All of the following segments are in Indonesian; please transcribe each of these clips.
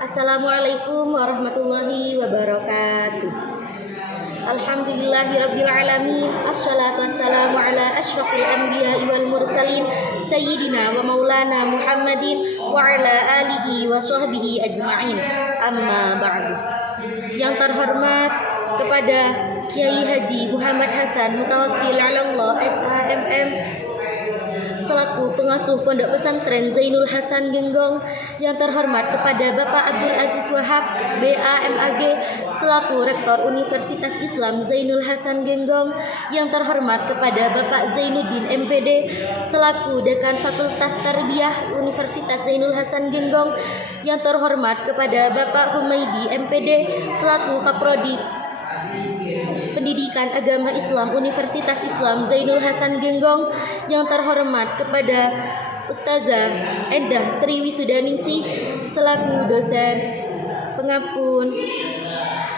Assalamualaikum warahmatullahi wabarakatuh. Alhamdulillahirabbil alamin. Assalatu wassalamu ala asyrafil anbiya'i wal mursalin sayyidina wa maulana Muhammadin wa ala alihi wa sahbihi ajma'in. Amma ba'du. Yang terhormat kepada Kiai Haji Muhammad Hasan Mutawakkil 'alallah SHMM selaku pengasuh Pondok Pesantren Zainul Hasan Genggong, yang terhormat kepada Bapak Abdul Aziz Wahab BAMAG selaku Rektor Universitas Islam Zainul Hasan Genggong, yang terhormat kepada Bapak Zainuddin MPD selaku Dekan Fakultas Tarbiyah Universitas Zainul Hasan Genggong, yang terhormat kepada Bapak Humaydi MPD selaku Kaprodi Pendidikan Agama Islam Universitas Islam Zainul Hasan Genggong, yang terhormat kepada Ustazah Endah Triwisudaningsih selaku dosen pengampun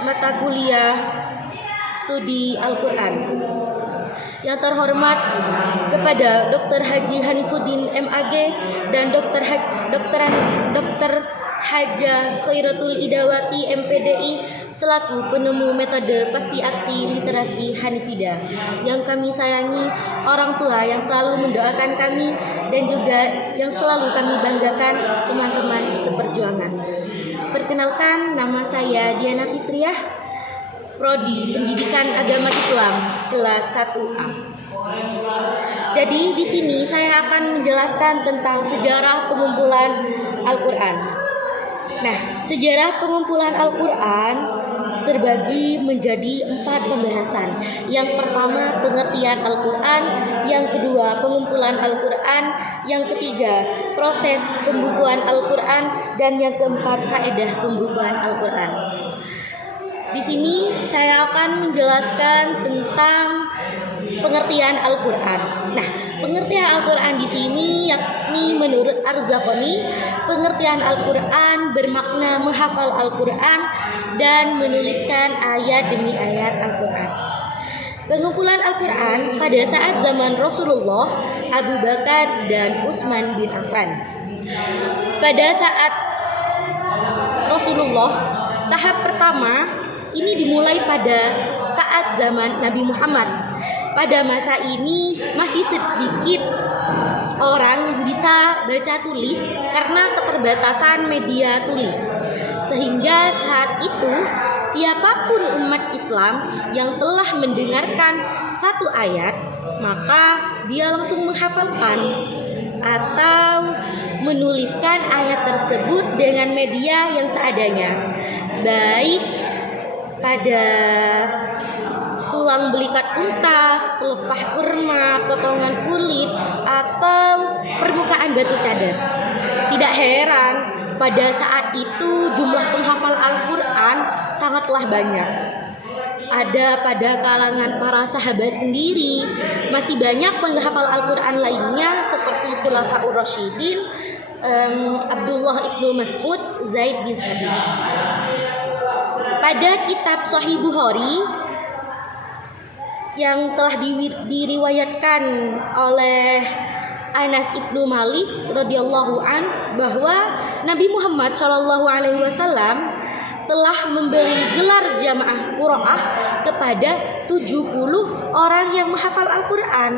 mata kuliah studi Al-Quran, yang terhormat kepada Dr. Haji Hanifuddin MAG dan Dr. Haja Khairatul Idawati MPDI selaku penemu metode pasti aksi literasi Hanifidah, yang kami sayangi orang tua yang selalu mendoakan kami dan juga yang selalu kami banggakan teman-teman seperjuangan. Perkenalkan, nama saya Diana Fitriah, Prodi Pendidikan Agama Islam kelas 1A. Jadi di sini saya akan menjelaskan tentang sejarah pengumpulan Al-Quran. Nah, sejarah pengumpulan Al-Quran terbagi menjadi 4 pembahasan. Yang pertama, pengertian Al-Quran. Yang kedua, pengumpulan Al-Quran. Yang ketiga, proses pembukuan Al-Quran. Dan yang keempat, faedah pembukuan Al-Quran. Di sini saya akan menjelaskan tentang pengertian Al-Quran. Nah, pengertian Al-Quran di sini yakni menurut Arzaqani, pengertian Al-Quran bermakna menghafal Al-Quran dan menuliskan ayat demi ayat Al-Quran. Pengumpulan Al-Quran pada saat zaman Rasulullah, Abu Bakar dan Utsman bin Affan. Pada saat Rasulullah, tahap pertama ini dimulai pada saat zaman Nabi Muhammad. Pada masa ini masih sedikit orang yang bisa baca tulis karena keterbatasan media tulis. Sehingga saat itu siapapun umat Islam yang telah mendengarkan satu ayat, maka dia langsung menghafalkan atau menuliskan ayat tersebut dengan media yang seadanya, baik pada tulang belikat unta, pelepah kurma, potongan kulit, atau permukaan batu cadas. Tidak heran pada saat itu jumlah penghafal Al-Quran sangatlah banyak. Ada pada kalangan para sahabat sendiri, masih banyak penghafal Al-Quran lainnya seperti Khulafaur Rasyidin, Abdullah ibnu Mas'ud, Zaid bin Sabit. Pada kitab Sahih Bukhari yang telah diriwayatkan oleh Anas ibnu Malik radhiyallahu an, bahwa Nabi Muhammad SAW telah memberi gelar jamaah qiraah kepada 70 orang yang menghafal Al-Quran.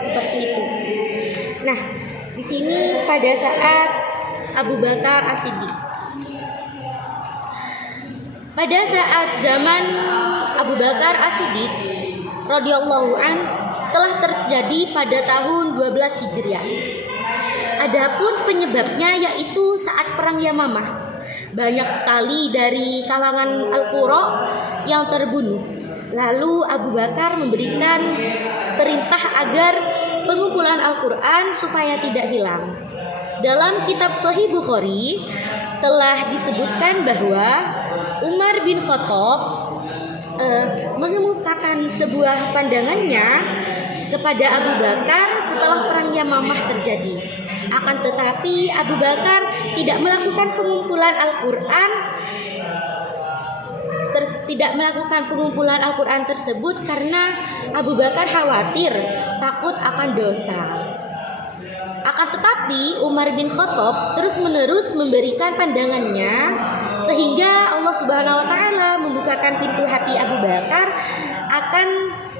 Seperti itu. Nah, di sini pada saat Abu Bakar As-Siddiq. Pada saat zaman Abu Bakar As-Siddiq radhiyallahu an telah terjadi pada tahun 12 Hijriah. Adapun penyebabnya yaitu saat perang Yamamah. Banyak sekali dari kalangan Al-Qura yang terbunuh. Lalu Abu Bakar memberikan perintah agar pengumpulan Al-Quran supaya tidak hilang. Dalam kitab Sahih Bukhari telah disebutkan bahwa Umar bin Khattab mengemukakan sebuah pandangannya kepada Abu Bakar setelah perang Yamamah terjadi. Akan tetapi Abu Bakar tidak melakukan pengumpulan Al-Quran tersebut karena Abu Bakar khawatir takut akan dosa. Akan tetapi Umar bin Khattab terus-menerus memberikan pandangannya sehingga Allah Subhanahu wa taala membukakan pintu hati Abu Bakar akan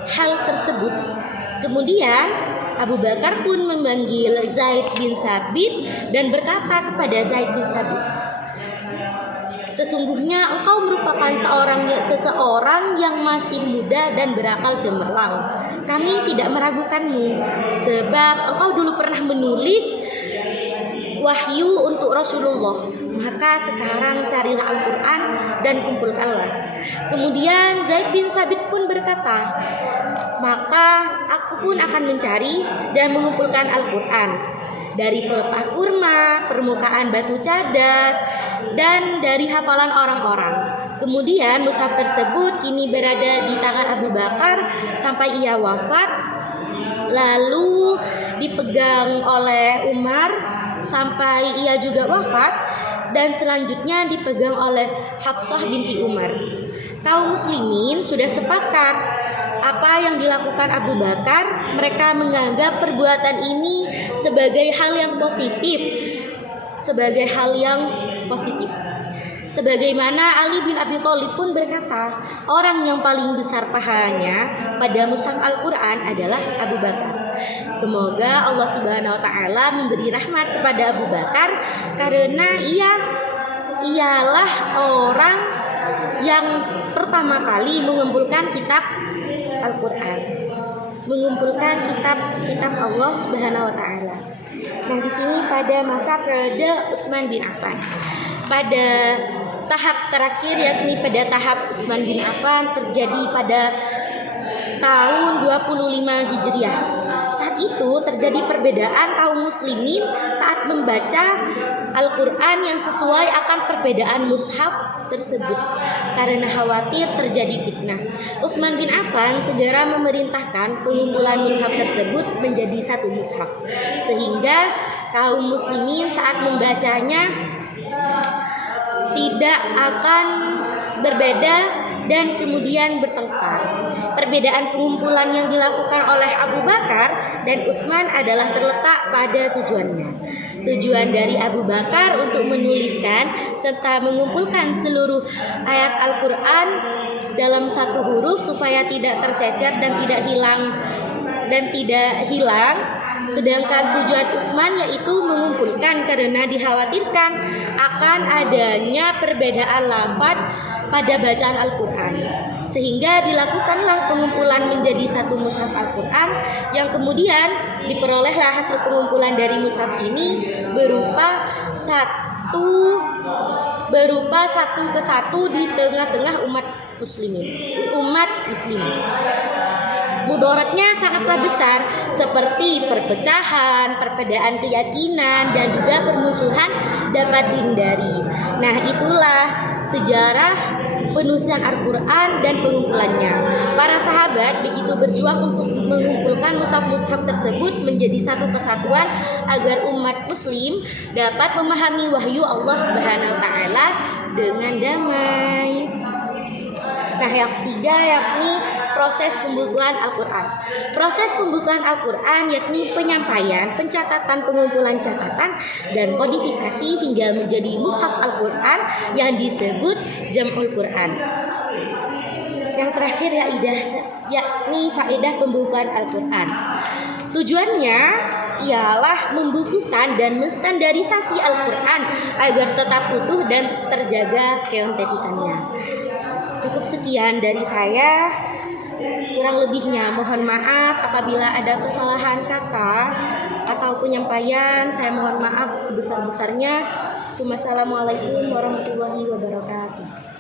hal tersebut. Kemudian Abu Bakar pun memanggil Zaid bin Sabit dan berkata kepada Zaid bin Sabit, sesungguhnya engkau merupakan seseorang yang masih muda dan berakal cemerlang. Kami tidak meragukanmu, sebab engkau dulu pernah menulis wahyu untuk Rasulullah. Maka sekarang carilah Al-Quran dan kumpulkanlah. Kemudian Zaid bin Sabit pun berkata, maka aku pun akan mencari dan mengumpulkan Al-Quran dari pelepah kurma, permukaan batu cadas, dan dari hafalan orang-orang. Kemudian mushaf tersebut kini berada di tangan Abu Bakar sampai ia wafat, lalu dipegang oleh Umar sampai ia juga wafat, dan selanjutnya dipegang oleh Hafsah binti Umar. Kaum muslimin sudah sepakat apa yang dilakukan Abu Bakar. Mereka menganggap perbuatan ini sebagai hal yang positif, sebagaimana Ali bin Abi Thalib pun berkata, orang yang paling besar pahalanya pada mushaf Al-Quran adalah Abu Bakar. Semoga Allah Subhanahu wa taala memberi rahmat kepada Abu Bakar karena ialah orang yang pertama kali mengumpulkan kitab Al-Quran, mengumpulkan kitab Allah Subhanahu wa taala. Nah, di sini pada masa periode Utsman bin Affan, pada tahap terakhir yakni pada tahap Utsman bin Affan terjadi pada tahun 25 Hijriah. Saat itu terjadi perbedaan kaum muslimin saat membaca Al-Quran yang sesuai akan perbedaan mushaf tersebut karena khawatir terjadi fitnah. Utsman bin Affan segera memerintahkan pengumpulan mushaf tersebut menjadi satu mushaf sehingga kaum muslimin saat membacanya tidak akan berbeda dan kemudian bertengkar. Perbedaan pengumpulan yang dilakukan oleh Abu Bakar dan Utsman adalah terletak pada tujuannya. Tujuan dari Abu Bakar untuk menuliskan serta mengumpulkan seluruh ayat Al-Quran dalam satu huruf supaya tidak tercecer dan tidak hilang. Sedangkan tujuan Utsman yaitu mengumpulkan karena dikhawatirkan akan adanya perbedaan lafaz pada bacaan Al-Quran, sehingga dilakukanlah pengumpulan menjadi satu mushaf Al-Quran yang kemudian diperolehlah hasil pengumpulan dari mushaf ini berupa satu kesatu di tengah-tengah umat muslimin. Mudaratnya sangatlah besar seperti perpecahan, perbedaan keyakinan, dan juga permusuhan dapat dihindari. Nah, itulah sejarah penulisan Al-Quran dan pengumpulannya. Para sahabat begitu berjuang untuk mengumpulkan mushaf-mushaf tersebut menjadi satu kesatuan agar umat muslim dapat memahami wahyu Allah Subhanahu wa taala dengan damai. Nah, yang ketiga yakni proses pembukuan Al-Quran. Proses pembukuan Al-Quran yakni penyampaian, pencatatan, pengumpulan catatan, dan kodifikasi hingga menjadi mushaf Al-Quran yang disebut Jam'ul Quran. Yang terakhir yakni faedah pembukuan Al-Quran. Tujuannya ialah membukukan dan menstandarisasi Al-Quran agar tetap utuh dan terjaga keautentikannya. Cukup sekian dari saya. Kurang lebihnya mohon maaf apabila ada kesalahan kata atau penyampaian. Saya mohon maaf sebesar-besarnya. Wassalamualaikum warahmatullahi wabarakatuh.